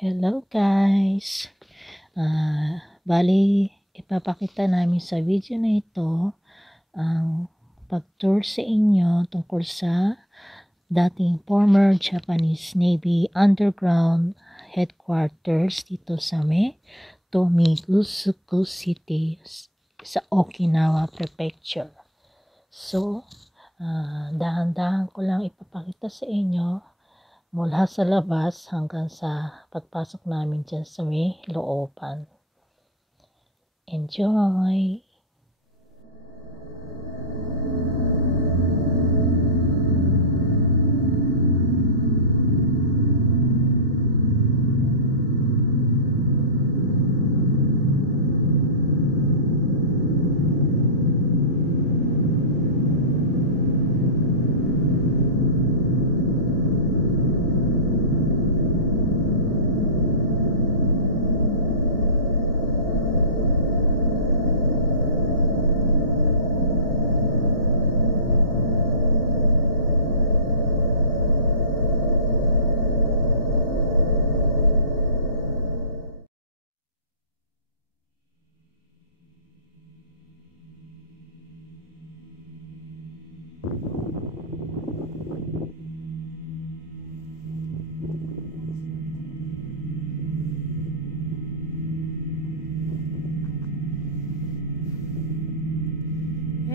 Hello guys! Bali, ipapakita namin sa video na ito ang pag-tour sa inyo tungkol sa dating former Japanese Navy underground headquarters dito sa Tomigusuku City sa Okinawa Prefecture. So, dahan-dahan ko lang ipapakita sa inyo mula sa labas hanggang sa pagpasok namin dyan sa may looban. Enjoy!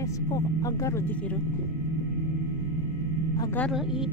そこ上がるできる？上がるいい。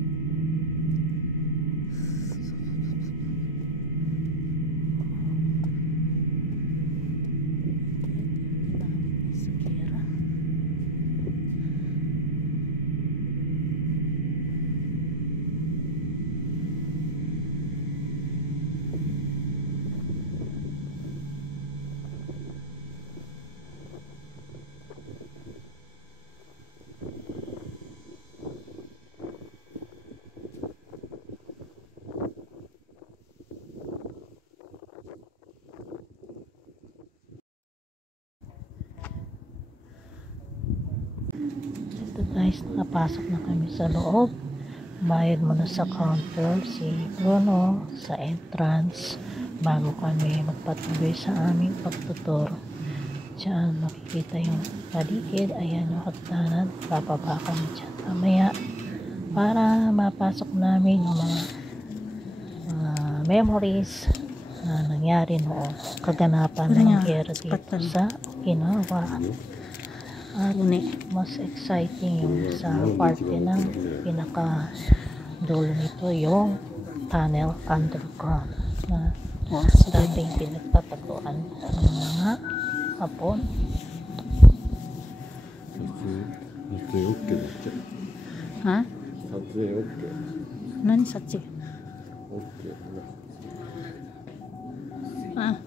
Ito guys, nakapasok na kami sa loob. Bayad muna sa counter si Bruno sa entrance bago kami magpatuloy sa aming pagtutur. Diyan makikita yung paligid. Ayan yung hagdanan. Bababa kami dyan mamaya para mapasok namin yung mga memories na nangyari noon. Kaganapan ng gera dito sa Okinawa. At mas exciting yung sa parte ng pinaka dulo nito, yung tunnel underground na dating pinagtataguan ng mga Hapon. 撮影 OK だっけ？は？撮影 OK？ 何撮影？ OK あ。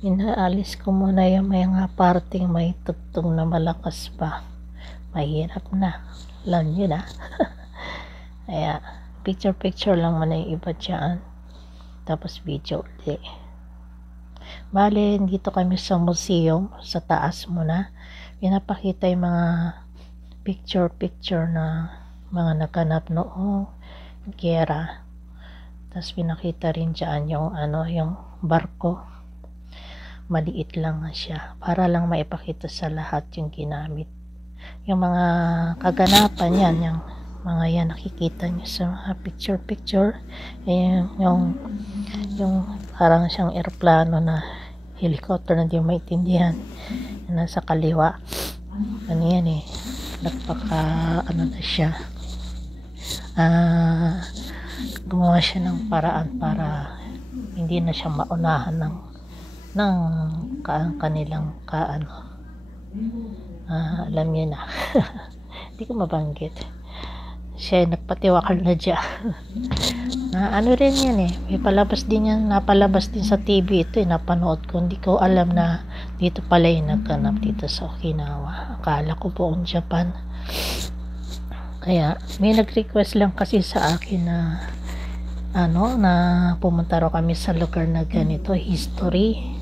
Inaalis ko muna yung mga parting may tugtong na malakas pa. Mahirap na. Alam nyo na. Kaya, picture lang muna yung iba dyan. Tapos video ulit. Bale, dito kami sa museum. Sa taas muna. Pinapakita yung mga picture na mga naganap noong giyera. Tapos pinakita rin dyan yung yung barko. Maliit lang nga siya para lang maipakita sa lahat yung ginamit. Yung mga kaganapan yan, yung mga yan nakikita nyo sa mga picture. Yung parang siyang eroplano na helicopter na di maintindihan. Nasa kaliwa. Ano yan eh. Nagpaka na siya. Gumawa siya ng paraan para hindi na siya maunahan ng kanilang alam niyo na. Hindi ko mabanggit. Siya nagpatiwakal na dyan. Ano rin yan eh. May palabas din yan. Napalabas din sa TV ito eh. Napanood ko. Hindi ko alam na dito pala yung nagganap dito sa Okinawa. Akala ko buong Japan. Kaya may nag-request lang kasi sa akin na na pumunta raw kami sa lugar na ganito, history.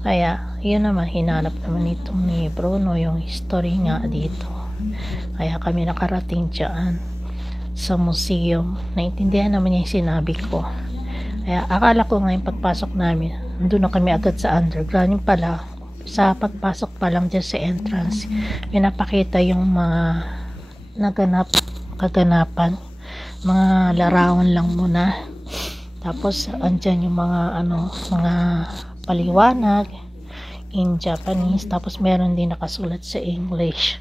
Kaya yun naman, hinanap naman itong ni Bruno yung history nga dito. Kaya kami nakarating dyan sa museum. Naintindihan naman niya yung sinabi ko. Kaya akala ko ngayon pagpasok namin, doon na kami agad sa underground. Yung pala, sa pagpasok pa lang dyan sa entrance, pinapakita yung mga kaganapan, mga larawan lang muna. Tapos andyan yung mga mga paliwanag in Japanese, tapos meron din nakasulat sa English.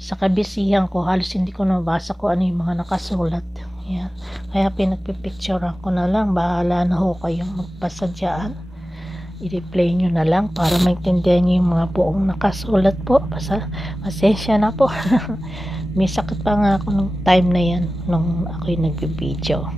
Sa kabisihan ko, halos hindi ko nabasa ko ano yung mga nakasulat. Yan. Kaya pinagpipicturean ko na lang, bahala na ho kayong magpasa dyan. I-replay nyo na lang para maintindihan nyo yung mga buong nakasulat po. Pasensya na po. May sakit pa nga ako nung time na yan nung ako'y nagbi-video.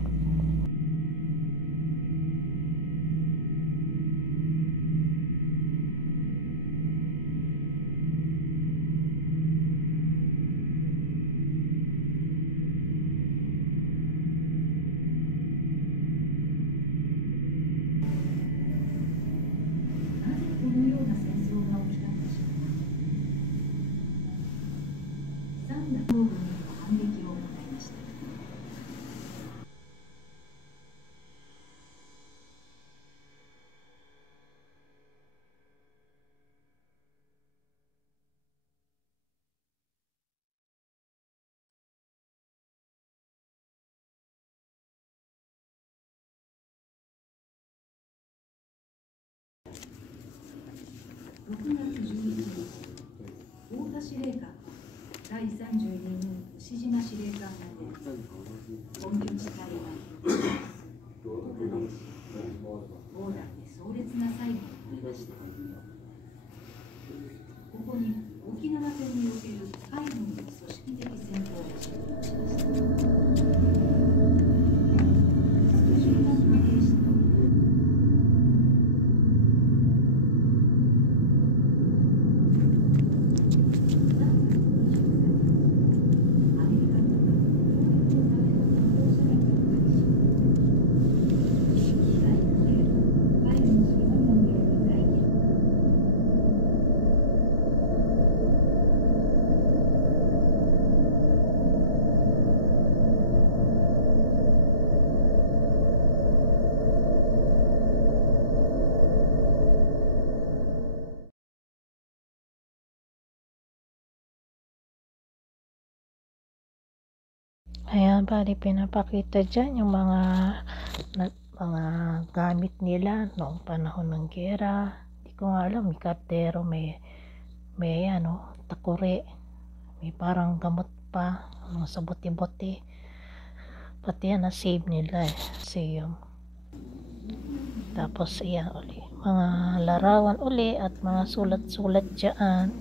Ayan, bali pinapakita dyan yung mga gamit nila noong panahon ng giyera. Hindi ko nga alam, may kartero, may takure, may parang gamot pa, mga sa bote-bote. Pati yan na-save nila eh, museum. Tapos ayan uli, mga larawan uli at mga sulat-sulat dyan.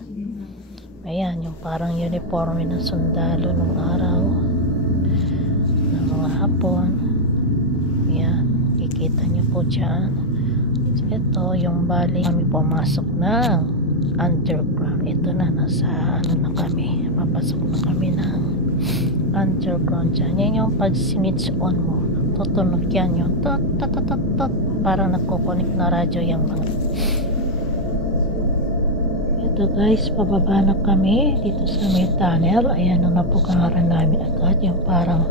Ayan, yung parang uniforme ng sundalo nung araw. Hapon. Yan, kikita nyo po dyan Ito yung bali kami pumasok ng underground. Ito na, nasa ano na kami, papasok na kami ng underground dyan. Yan yung pag switch on mo, tutunog yan yung tot tot tot tot tot, parang nagkoconnect na radyo yung mga. Ito guys, pababa na kami dito sa may tunnel. Ayan ang napukangaran namin agad, yung parang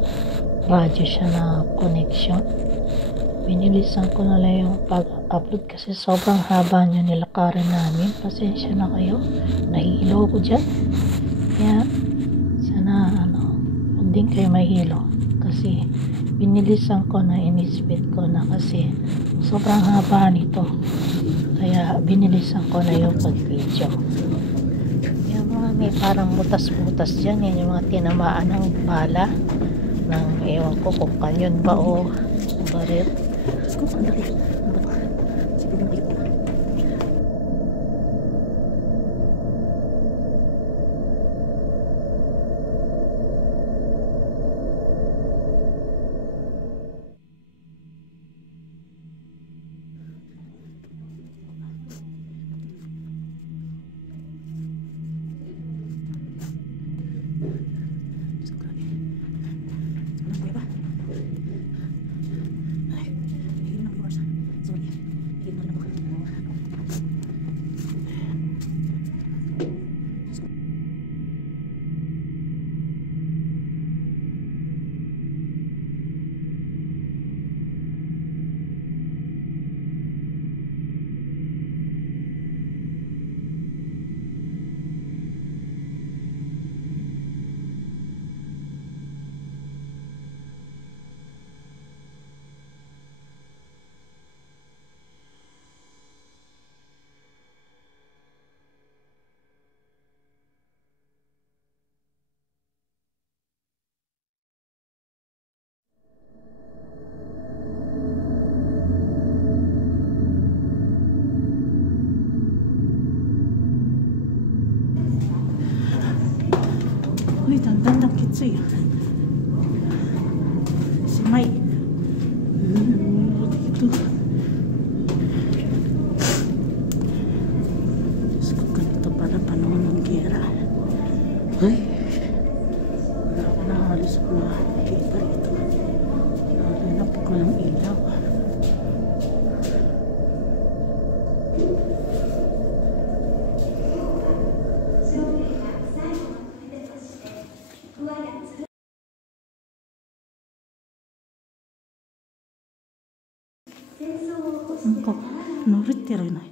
radyo siya na connection. Binilisan ko na lang yung pag-upload kasi sobrang haba niya nilakarin namin. Pasensya na kayo, nahihilo ko dyan. Kaya sana huwag din kayo mahilo kasi binilisan ko na, in-speed ko na kasi sobrang haba nito. Kaya binilisan ko na yung pag-video. Yung mga may parang butas-butas dyan, yan yung mga tinamaan ng bala ng ewan ko kung kanyon ba o baril. Ang laki. Siguro yung ito. Uy, tandang kitsi. Si Mai. Ito. Diyos ko, ganito pala panahon ng gera. Ay. Wala ko na halos makikita rito. Lalo na po ko ng ilaw.なんか乗るってやらない。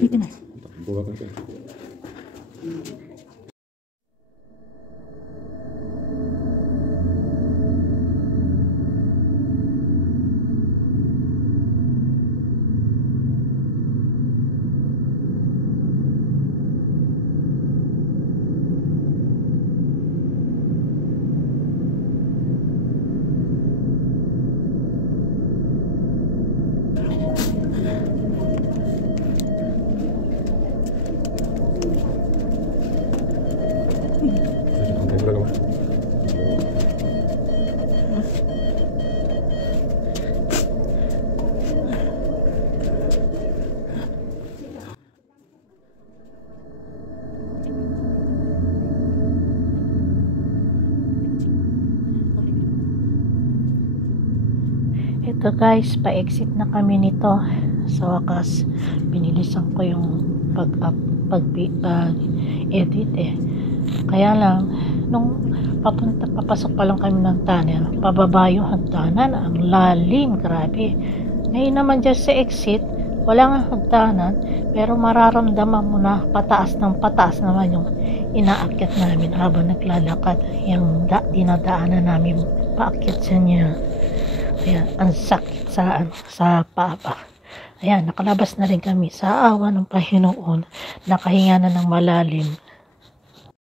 聞いてない。動画だけ。Ito guys, pa-exit na kami nito. Sa wakas, binilisan ko yung pag-edit eh. Kaya lang, nung papasok pa lang kami ng tunnel, pababa yung hagdanan, ang lalim, grabe. Ngayon naman dyan sa exit, wala nga hagdanan, pero mararamdaman mo na pataas naman yung inaakyat namin habang naglalakad. Yung dinadaanan namin paakyat sa niya. Ayan, ang sakit sa paa. Ayan, nakalabas na rin kami sa awa ng Panginoon. Nakahinga na ng malalim.